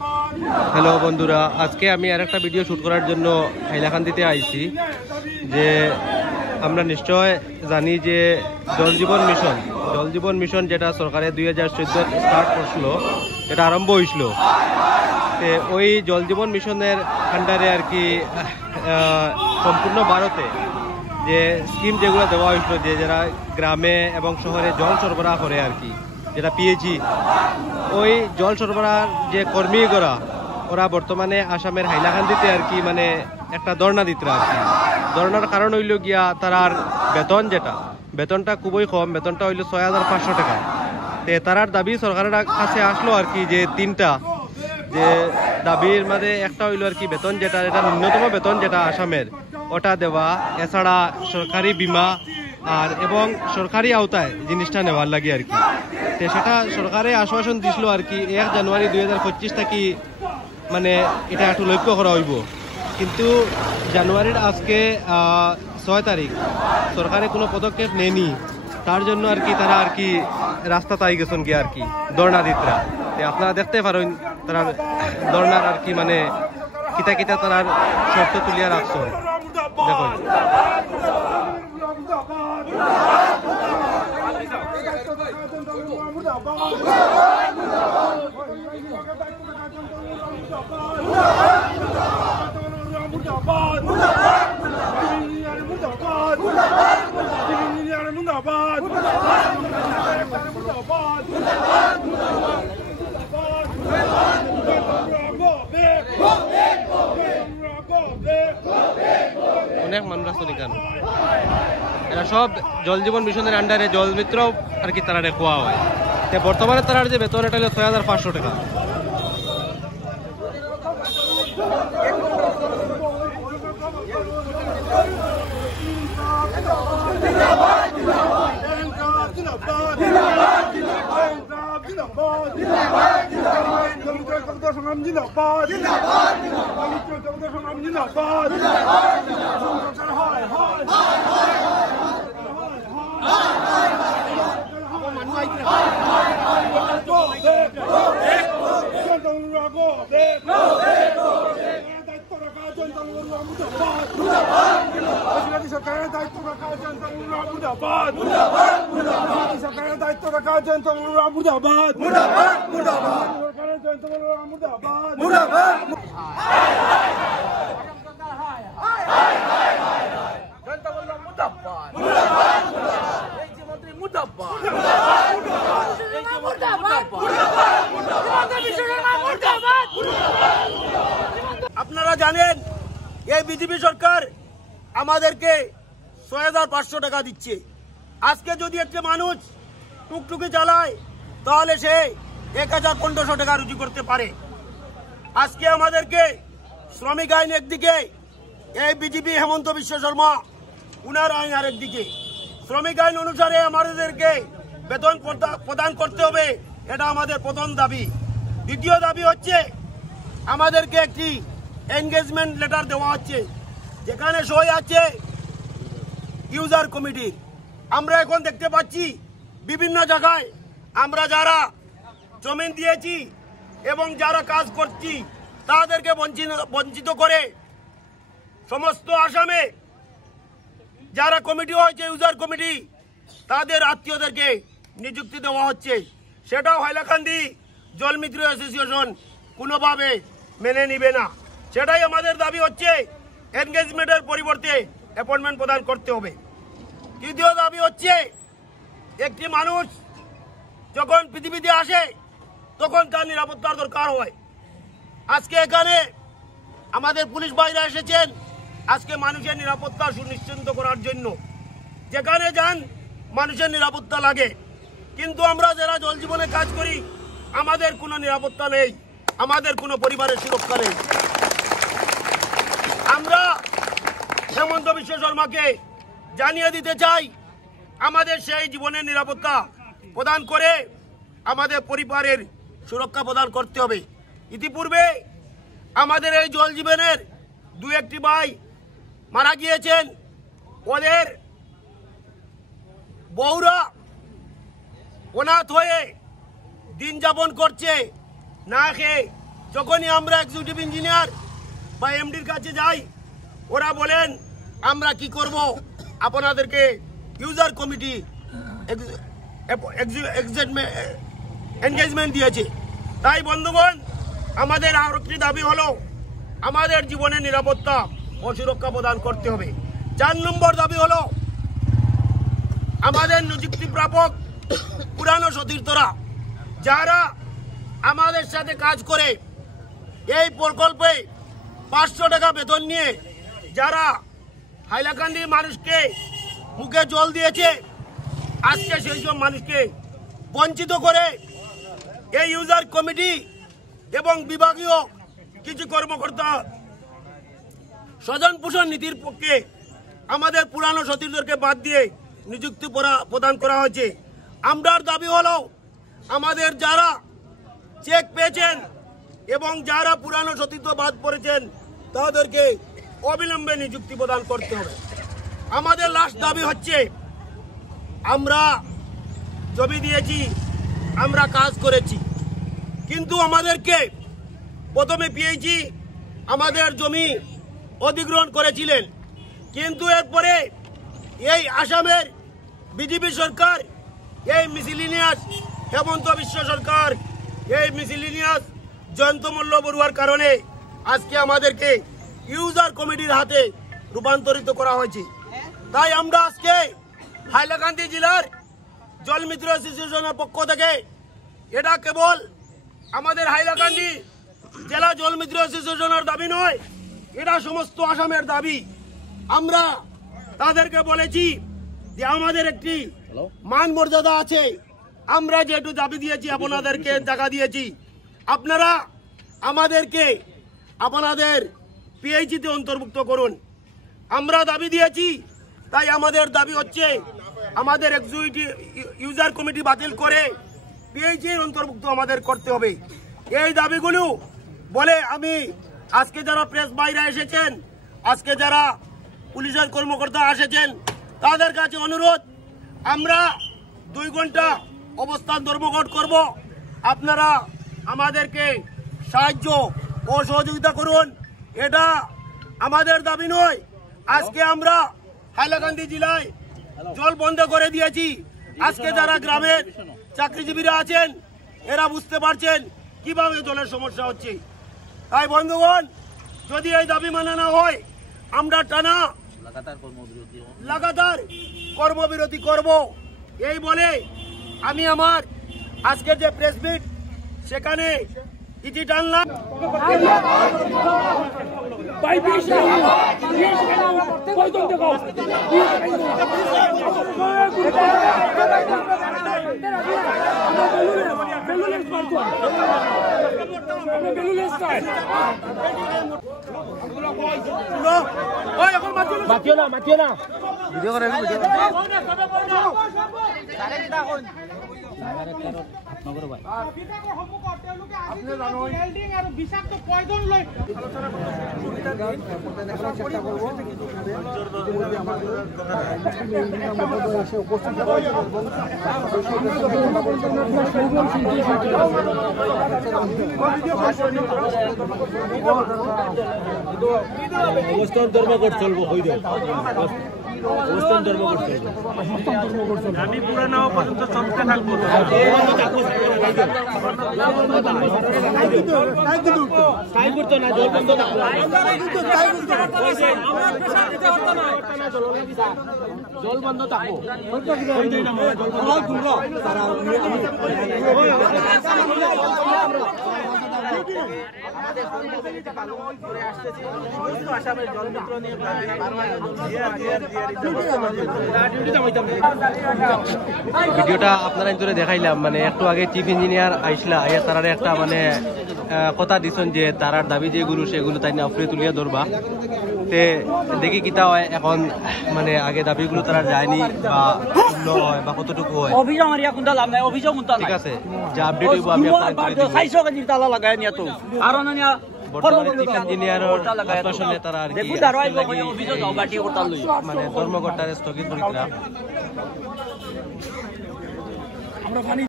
Hello বন্ধুরা, আজকে আমি আরেকটা ভিডিও শুট করার জন্য হাইলাকান্দিতে আইছি। যে আমরা নিশ্চয় জানি যে জল জীবন মিশন যেটা সরকারে 2014 স্টার্ট করছিল, এটা আরম্ভ হয়েছিল। তো ওই জল জীবন মিশনের আন্ডারে আর কি সম্পূর্ণ ভারতে যে স্কিম যেগুলো দেওয়া হয়েছিল, যে যারা গ্রামে এবং শহরে জল সরবরাহ করে আর কি, যেটা পিএইচই, ওই জল সরবরাহ যে কর্মীরা ওরা বর্তমানে আসামের হাইলাকান্দিতে আর কি মানে একটা ধর্ণা দিতে আর কি। ধর্ণার কারণ হইল গিয়া তারার বেতনটা খুবই কম, বেতনটা হইল 6500 টাকা। তে তারার দাবি সরকারের কাছে আসলো আর কি, যে তিনটা যে দাবির মধ্যে একটা হইল আর কি বেতন যেটা ন্যূনতম বেতন যেটা আসামের ওটা দেওয়া, এছাড়া সরকারি বীমা আর এবং সরকারি আওতায় জিনিসটা নেওয়ার লাগে আর কি। তো সেটা সরকারে আশ্বাসন দিছিল আর কি 1 জানুয়ারি 2025 থেকে মানে এটা একটু লক্ষ্য করা হইব। কিন্তু জানুয়ারির আজকে 6 তারিখ সরকারে কোনো পদক্ষেপ নেয়নি। তার জন্য আর কি তারা আর কি রাস্তা তাই গেছেন কি আর কি ধর্ণাদিতরা। আপনারা দেখতে পারেন তারা ধর্ণার আর কি মানে কিতা কিতা তারার শর্ত তুলিয়া রাখছেন দেখুন। অনেক মানুষ আসলে কেন এরা সব জল জীবন মিশনের আন্ডারে জল মিত্র আর কি তারা খোয়া হয়। বর্তমানে তার যে বেতন এটা হলো 6500 টাকা। আপনারা জানেন এই বিজেপি সরকার আমাদেরকে 6500 টাকা দিচ্ছে। আজকে যদি একটা মানুষ টুকটুকি চালায় তাহলে সে 1500 টাকা রুজি করতে পারে। আজকে আমাদেরকে শ্রমিক আইন একদিকে, এই বিজেপি হেমন্ত বিশ্ব শর্মা উনার আইন আরেকদিকে। শ্রমিক আইন অনুসারে আমাদেরকে বেতন প্রদান করতে হবে, এটা আমাদের প্রথম দাবি। দ্বিতীয় দাবি হচ্ছে আমাদেরকে একটি এনগেজমেন্ট লেটার দেওয়া হচ্ছে, যেখানে সই আছে ইউজার কমিটির। আমরা এখন দেখতে পাচ্ছি বিভিন্ন জায়গায় আমরা যারা জমিন দিয়েছি এবং যারা কাজ করছি তাদেরকে বঞ্চিত করে সমস্ত আসামে যারা কমিটি হয়েছে ইউজার কমিটি তাদের আত্মীয়দেরকে নিযুক্তি দেওয়া হচ্ছে। সেটাও হাইলাকান্দি জলমিত্র অ্যাসোসিয়েশন কোনোভাবে মেনে নিবে না। সেটাই আমাদের দাবি হচ্ছে এনগেজমেন্টের পরিবর্তে অ্যাপয়েন্টমেন্ট প্রদান করতে হবে। তৃতীয় দাবি হচ্ছে একটি মানুষ যখন পৃথিবীতে আসে তখন তার নিরাপত্তার দরকার হয়। আজকে এখানে আমাদের পুলিশ ভাইরা এসেছেন আজকে মানুষের নিরাপত্তা সুনিশ্চিত করার জন্য। যেখানে যান মানুষের নিরাপত্তা লাগে, কিন্তু আমরা যারা জল জীবনে কাজ করি আমাদের কোনো নিরাপত্তা নেই, আমাদের কোনো পরিবারের সুরক্ষা নেই। আমরা হেমন্ত বিশ্ব শর্মাকে জানিয়ে দিতে চাই আমাদের সেই জীবনের নিরাপত্তা প্রদান করে আমাদের পরিবারের সুরক্ষা প্রদান করতে হবে। ইতিপূর্বে আমাদের এই জল জীবনের 2-1টি ভাই মারা গিয়েছেন, ওদের বউরা অনাথ হয়ে দিন যাপন করছে, না খেয়ে যখনই আমরা এক্সিকিউটিভ ইঞ্জিনিয়ার বা এমডির কাছে যাই, ওরা বলেন আমরা কি করব, আপনাদেরকে ইউজার কমিটি এনগেজমেন্ট দিয়েছে। তাই বন্ধুগণ, আমাদের আর একটি দাবি হলো আমাদের জীবনের নিরাপত্তা ও সুরক্ষা প্রদান করতে হবে। 4 নম্বর দাবি হলো আমাদের নিযুক্তি প্রাপক পুরানো সতীর্থরা যারা আমাদের সাথে কাজ করে এই প্রকল্পে 500 টাকা বেতন নিয়ে যারা হাইলাকান্দির মানুষকে মুখে জল দিয়েছে, আজকে সেই সব মানুষকে বঞ্চিত করে এই ইউজার কমিটি এবং বিভাগীয় কিছু কর্মকর্তা স্বজন পোষণ নীতির পক্ষে আমাদের পুরানো সতীর্থদেরকে বাদ দিয়ে নিযুক্তি প্রদান করা হয়েছে। আমরার দাবি হলো আমাদের যারা চেক পেয়েছেন এবং যারা পুরানো সতীর্থ বাদ পড়েছেন তাদেরকে অবিলম্বে নিযুক্তি প্রদান করতে হবে। আমাদের লাস্ট দাবি হচ্ছে, আমরা জমি দিয়েছি, আমরা কাজ করেছি, কিন্তু আমাদেরকে প্রথমে পেয়েছি আমাদের জমি অধিগ্রহণ করেছিলেন, কিন্তু এরপরে এই আসামের বিজেপি সরকার, এই মিসিলিনিয়াস হেমন্ত বিশ্ব সরকার, এই মিসিলিনিয়াস জয়ন্ত মল্ল বড়ুয়ার কারণে আজকে আমাদেরকে ইউজার কমিটির হাতে রূপান্তরিত করা হয়েছে। তাই আমরা আজকে হাইলাকান্দি জেলার জলমিত্র অ্যাসোসিয়েশনের পক্ষ থেকে, এটা কেবল আমাদের হাইলাকান্দি জেলা জলমিত্র অ্যাসোসিয়েশনের দাবি নয়, এটা সমস্ত আসামের দাবি। আমরা তাদেরকে বলেছি যে আমাদের একটি মান মর্যাদা আছে, আমরা যেটু দাবি দিয়েছি আপনাদেরকে টাকা দিয়েছি, আপনারা আমাদেরকে আপনাদের পিএইচিতে অন্তর্ভুক্ত করুন। আমরা দাবি দিয়েছি, তাই আমাদের দাবি হচ্ছে আমাদের এক্সিকিউটিভ ইউজার কমিটি বাতিল করে পিএইচির অন্তর্ভুক্ত আমাদের করতে হবে। এই দাবিগুলো বলে আমি আজকে যারা প্রেস বাইরে এসেছেন, আজকে যারা পুলিশের কর্মকর্তা এসেছেন, তাদের কাছে অনুরোধ, আমরা 2 ঘন্টা অবস্থান ধর্মঘট করব। আপনারা আমাদেরকে সাহায্য ও সহযোগিতা করুন। এটা আমাদের দাবি নয়। আজকে আমরা হাইলাকান্দি জেলায় জল বন্ধ করে দিয়েছি। আজকে যারা গ্রামের চাকরিজীবীরা আছেন, এরা বুঝতে পারছেন কিভাবে জলের সমস্যা হচ্ছে। তাই বন্ধুগণ, যদি এই দাবি মানা না হয়, আমরা টানা লাগাতার কর্মবিরতি করব। এই বলে আমি আমার আজকের যে প্রেস মিট সেখানে ইতি টানলাম। ভিডিও করে অবস্থান ধর্মঘট চলবো হয়ে যায়। অবস্থান ধর্মঘট চলবে, আমি পুরো না পর্যন্ত চলতে থাকবো। জল বন্ধ থাকবো। ভিডিওটা আপনারা ধরে দেখাইলাম, মানে একটু আগে চিফ ইঞ্জিনিয়ার আইসলা আইয়া তারা একটা মানে কথা দিছেন যে তারার দাবি যেগুলো সেগুলো তাই না উপরে তুলিয়া ধরবা। তে দেখি কিতা হয় এখন, মানে আগে দাবিগুলো তারা যায়নি বা হয় বা কতটুকু হয়। অভিযোগ আমার কোনটা লাভ নাই, অভিযোগ কোনটা ঠিক আছে, যে আপডেট হইব আমি আপনাদের দিব। 600 কেজি তালা লাগায় নিয়া তো আর না বর্তমানে চিফ ইঞ্জিনিয়ারের আশ্বাসনে তারা আর কি অভিযোগ দাও বাটি করতে লই, মানে ধর্মঘটটারে স্থগিত করে দিলাম।